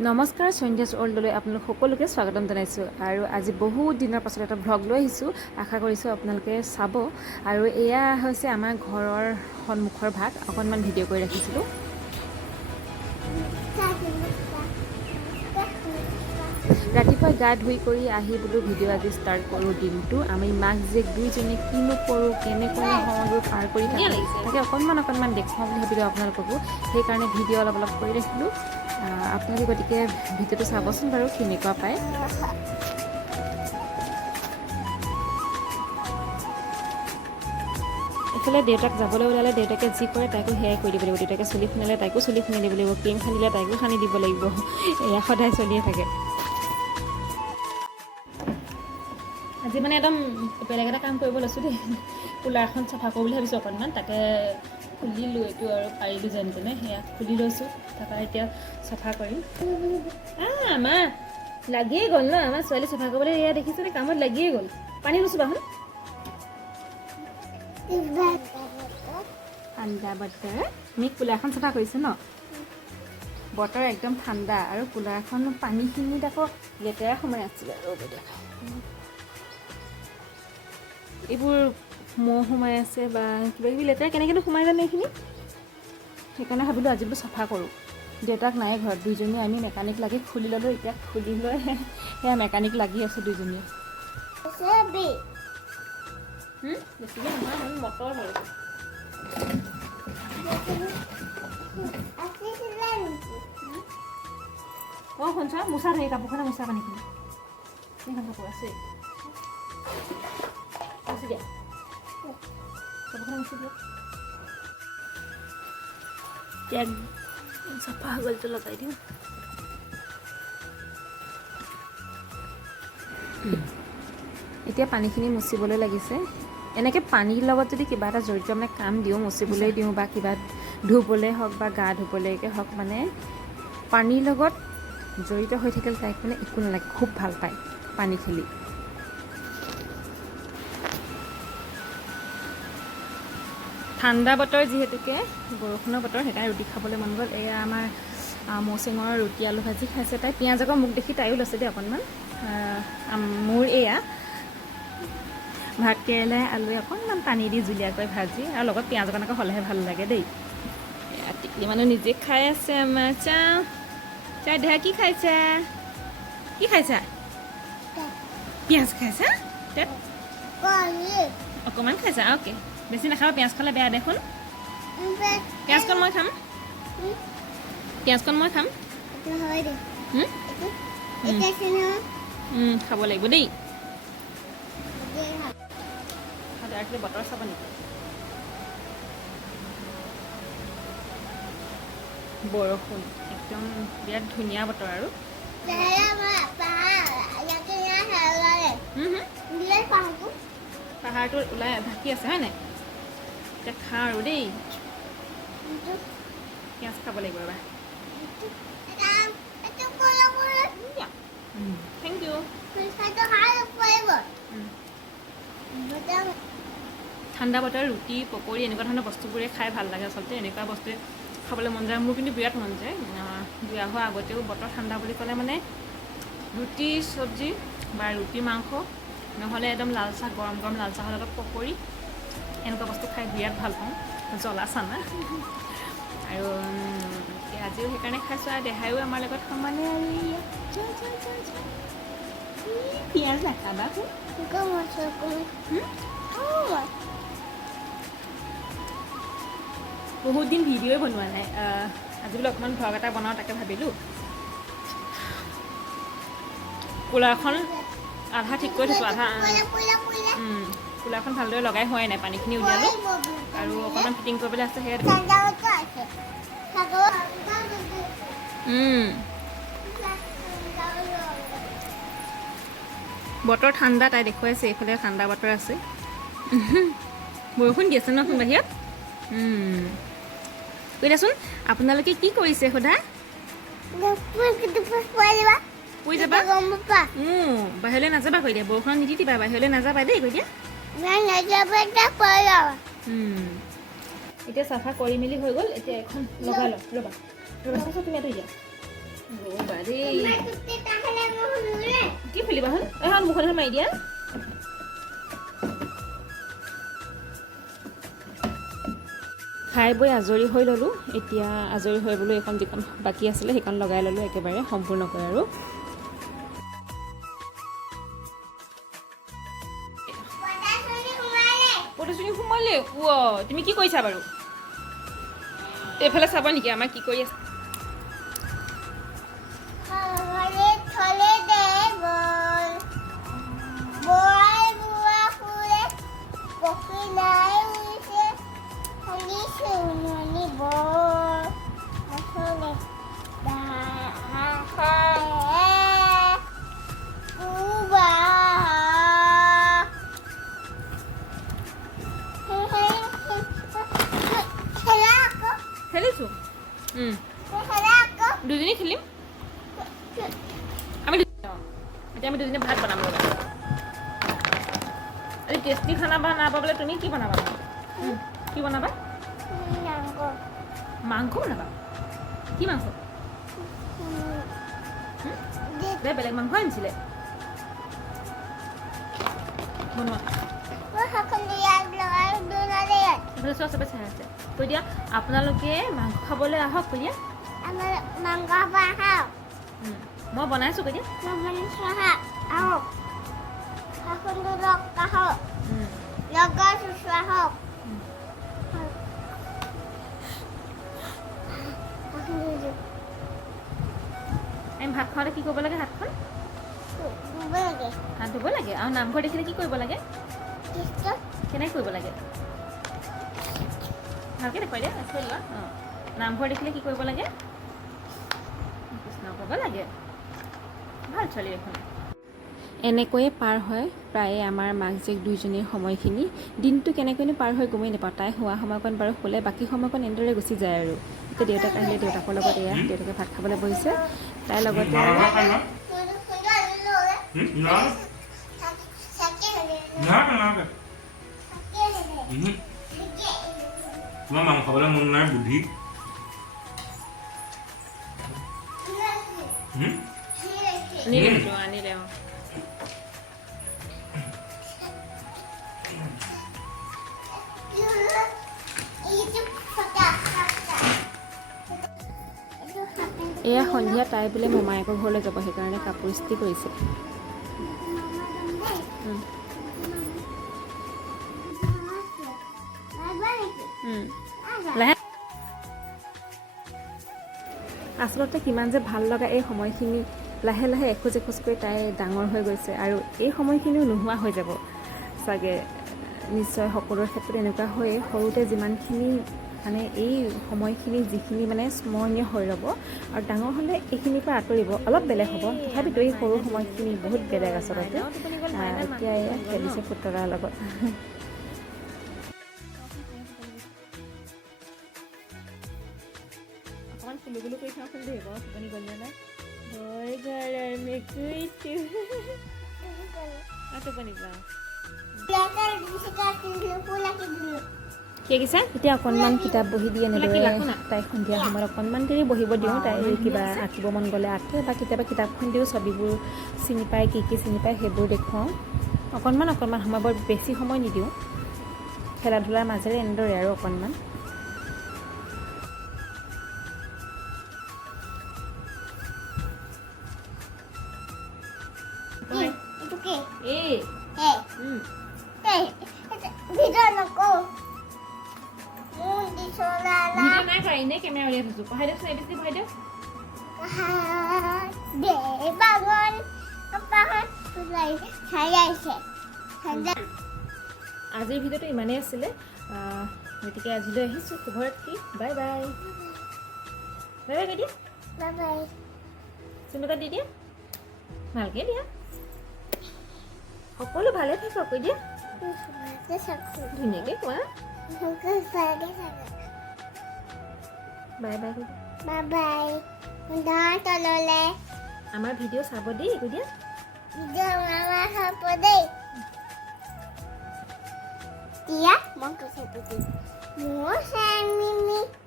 নমস্কাৰ সন্ধ্যাছ ওল্ডলৈ আপোনালোক সকলোকে স্বাগতম জনাইছোঁ আৰু আজি বহুত দিনৰ পাছত এটা ভ্লগ লৈ আহিছোঁ আশা কৰিছোঁ আপোনালোকে চাব আৰু এয়া হৈছে আমাৰ ঘৰৰ সন্মুখৰ ভাগ অকণমান ভিডিঅ' কৰি ৰাখিছিলোঁ ৰাতিপুৱা গা ধুই কৰি আহি বোলো ভিডিঅ' আজি ষ্টাৰ্ট কৰোঁ দিনটো আমি মাক জীয়েক দুইজনী কিনো কৰোঁ কেনেকৈ সময়বোৰ পাৰ কৰি থাকোঁ তাকে অকণমান দেখুৱাম বুলি ভাবিলোঁ আপোনালোককো সেইকাৰণে ভিডিঅ' অলপ কৰি ৰাখিলোঁ আপোনালোকে গতিকে ভিডিঅ'টো চাবচোন বাৰু কেনেকুৱা পায় এইফালে দেউতাক যাবলৈ ওলালে দেউতাকে যি কৰে তাইকো সেয়াই কৰি দিব লাগিব দেউতাকে চুলি খুন্দিলে তাইকো চুলি খুন্দি দিব লাগিব ক্ৰীম সানিলে তাইকো সানি দিব লাগিব এয়া সদায় চলিয়ে থাকে আজি মানে একদম বেলেগ এটা কাম কৰিব লৈছোঁ দেই কুলাৰখন চাফা কৰোঁ বুলি ভাবিছোঁ অকণমান তাকে খুলিলোঁ এইটো আৰু পাৰিলোঁ যেনে তেনে সেয়া খুলি লৈছোঁ তাৰপৰা এতিয়া চাফা কৰিম আমাৰ লাগিয়ে গ'ল ন আমাৰ ছোৱালী চাফা কৰিবলৈ এয়া দেখিছেনে কামত লাগিয়ে গ'ল পানী লৈছোঁ বাহন ঠাণ্ডা বতৰ আমি কুলাৰখন চাফা কৰিছোঁ ন বতৰ একদম ঠাণ্ডা আৰু কুলাৰখন পানীখিনিত আকৌ লেতেৰা সোমাই আছিলে ৰ'ব দিয়া এইবোৰ মহ সোমাই আছে বা কিবা কিবি লেতেৰা কেনেকৈনো সোমাই জানে এইখিনি সেইকাৰণে ভাবিলোঁ আজি বোলো চাফা কৰোঁ দেউতাক নাই ঘৰত দুইজনীয়ে আমি মেকানিক লাগি খুলি ল'লোঁ এতিয়া খুলি লৈ সেয়া মেকানিক লাগি আছোঁ দুইজনীয়ে বেছিকৈ নহয় আমি মটৰ ধৰোঁ অঁ শুনছা মোচা ধৰি কাপোৰখনে মোচা পানীখিনি সেইখন কাপোৰ আছে আছে দিয়া কাপোৰখনে মুচি দিয়া এতিয়া চাফা হৈ গ'লটো লগাই দিওঁ এতিয়া পানীখিনি মুচিবলৈ লাগিছে এনেকৈ পানীৰ লগত যদি কিবা এটা জড়িত মানে কাম দিওঁ মুচিবলৈ দিওঁ বা কিবা ধুবলৈ হওক বা গা ধুবলৈকে হওক মানে পানীৰ লগত জড়িত হৈ থাকিলে তাইক মানে একো নালাগে খুব ভাল পায় পানী খেলি ঠাণ্ডা বতৰ যিহেতুকে বৰষুণৰ বতৰ সেইকাৰণে ৰুটি খাবলৈ মন গ'ল এয়া আমাৰ মৌচিঙৰ ৰুটি আলু ভাজি খাইছে তাই পিঁয়াজ আকৌ মোক দেখি তাইও লৈছে দেই অকণমান মোৰ এয়া ভাত কেৰেলাই আলুৱে অকণমান পানী দি জুলীয়াকৈ ভাজি আৰু লগত পিঁয়াজ অকণকৈ হ'লেহে ভাল লাগে দেই এয়া টিকলি মানুহ নিজে খাই আছে আমাৰ চাওঁ চাই দেহা কি খাইছা পিঁয়াজ খাইছা অকণমান খাইছা অ'কে বেছি নাখাবা পিঁয়াজ খালে বেয়া দেখোন পিঁয়াজকণ মই খাম খাব লাগিব দেই বতৰ চাব নেকি বৰষুণ একদম বিৰাট ধুনীয়া বতৰ আৰু পাহাৰটো ওলাই ঢাকি আছে হয় নাই এতিয়া খাওঁ আৰু দেই পিঁয়াজ খাব লাগিব এবাৰ থেংক ইউ ঠাণ্ডা বতৰ ৰুটি পকৰি এনেকুৱা ধৰণৰ বস্তুবোৰে খাই ভাল লাগে আচলতে এনেকুৱা বস্তুৱে খাবলৈ মন যায় মোৰ কিন্তু বিৰাট মন যায় বিয়া হোৱাৰ আগতেও বতৰ ঠাণ্ডা বুলি ক'লে মানে ৰুটি চব্জি বা ৰুটি মাংস নহ'লে একদম লাল চাহ গৰম লাল চাহৰ লগত পকৰি এনেকুৱা বস্তু খাই বিৰাট ভাল পাওঁ জ্বলা চানা আৰু আজিও সেইকাৰণে খাইছোঁ আৰু দেহায়ো আমাৰ লগত সমানে আৰু পিঁয়াজ নাখাবা বহুত দিন ভিডিঅ'ই বনোৱা নাই আজি বোলে অকণমান ভ্লগ এটা বনাওঁ তাকে ভাবিলোঁ কুলাৰখন আধা ঠিক কৰি থৈছোঁ আধা কুলাৰখন ভালদৰে লগাই হোৱাই নাই পানীখিনি উলিয়ালোঁ আৰু অকণমান ফিটিং কৰিবলৈ আছে সেয়া বতৰ ঠাণ্ডা তাই দেখুৱাইছে এইফালে ঠাণ্ডা বতৰ আছে বৰষুণ দি আছে ন বাহিৰত কৈ দেচোন আপোনালোকে কি কৰিছে সোধা কৈ যাবা বাহিৰলৈ নাযাবা কৈ দিয়া বৰষুণত নিদিবা বাহিৰলৈ নাযাবা দেই কৈ দিয়া এতিয়া চাফা কৰি মেলি হৈ গ'ল এতিয়া এখন লগাই লওঁ ৰ'বা তুমি এইটো দিয়া দেই কি ফুলিবা হ'ল এখন মুখত মাৰি দিয়া খাই বৈ আজৰি হৈ ল'লোঁ এতিয়া আজৰি হৈ বোলো এইখন যিখন বাকী আছিলে সেইখন লগাই ল'লোঁ একেবাৰে সম্পূৰ্ণকৈ আৰু ফটোচুনি সোমালে তুমি কি কৰিছা বাৰু এইফালে চাবা নেকি আমাৰ কি কৰি আছে খেলিছোঁ দুজনী খেলিম এতিয়া আমি দুজনী ভাত বনাম লগা আজি টেষ্টি খানা বনাবা বোলে তুমি কি বনাবা কি বনাবা মাংস বনাবা কি মাংস বেলেগ মাংস আনিছিলে বনোৱা চবে চাই আছে কৈ দিয়া আপোনালোকে মাংস খাবলৈ আহক কৈ দিয়া মই বনাইছোঁ কৈ দিয়া আমি ভাত খাওঁতে কি কৰিব লাগে হাতখন হাত ধুব লাগে আৰু নামঘৰ দেখিলে কি কৰিব লাগে কেনেকৈ কৰিব লাগে ভালকৈ দেখুৱাই দিয়া থৈ লোৱা নামঘৰ দেখিলে কি কৰিব লাগে কৃষ্ণ ক'ব লাগে ভাল ছোৱালী এখন এনেকৈয়ে পাৰ হয় প্ৰায়ে আমাৰ মাক জীয়েক দুইজনীৰ সময়খিনি দিনটো কেনেকৈনো পাৰ হৈ গমেই নাপাওঁ তাই শোৱা সময়কণ বাৰু শুলে বাকী সময়কণ এনেদৰে গুচি যায় আৰু এতিয়া দেউতাক আহিলে দেউতাকৰ লগত এয়া দেউতাকে ভাত খাবলৈ বহিছে তাইৰ লগতে তোমাৰ মাংস খাবলৈ মন নাই বুদ্ধি আনিলে এয়া সন্ধিয়া তাই বোলে মোমায়েকৰ ঘৰলৈ যাব সেইকাৰণে কাপোৰ ইস্ত্ৰি কৰিছে আচলতে কিমান যে ভাল লগা এই সময়খিনি লাহে লাহে এখোজ এখোজকৈ তাই ডাঙৰ হৈ গৈছে আৰু এই সময়খিনিও নোহোৱা হৈ যাব চাগে নিশ্চয় সকলোৰে ক্ষেত্ৰত এনেকুৱা হয়ে সৰুতে যিমানখিনি মানে এই সময়খিনি যিখিনি মানে স্মৰণীয় হৈ ৰ'ব আৰু ডাঙৰ হ'লে এইখিনিৰ পৰা আঁতৰিব অলপ বেলেগ হ'ব তথাপিতো এই সৰু সময়খিনি বহুত বেলেগ আচলতে এতিয়া খেলিছে পুতলাৰ লগত অকণমান ফুলো ফুলো কৰি খাওঁ ফুল ধৰিব টোপনি গ'লে নাই হয় ঘৰৰ মেকুৰীটো টোপনি পাওঁ কি কৈছে এতিয়া অকণমান কিতাপ বহি দি এনেদৰে তাইক সন্ধিয়া সময়ত অকণমান দেৰি বহিব দিওঁ তাই কিবা আঁকিব মন গ'লে আঁকে বা কেতিয়াবা কিতাপখন দিওঁ ছবিবোৰ চিনি পায় কি কি চিনি পায় সেইবোৰ দেখুৱাওঁ অকণমান সময় বৰ বেছি সময় নিদিওঁ খেলা ধূলাৰ মাজেৰে এনেদৰে আৰু অকণমান ini kamera lihat tuh. Pahai deh, saya bisa pahai deh. Bangun apa tulai saya sih. আজিৰ ভিডিঅ'টো ইমানেই আছিলে গতিকে আজিলৈ আহিছোঁ শুভৰাত্ৰি বাই বাই বাই বাই কৈ দিয়া বাই বাই চুনুকা দি দিয়া ভালকৈ দিয়া সকলো ভালে থাকক কৈ দিয়া ধুনীয়াকৈ কোৱা বাই বাই কৈ দিয়া বাই বাই তললে আমাৰ ভিডিঅ' চাব দেই কৈ দিয়া ভিডিঅ' আমাৰ চাব দেই Iya, mau ke situ. Mau saya Mimi.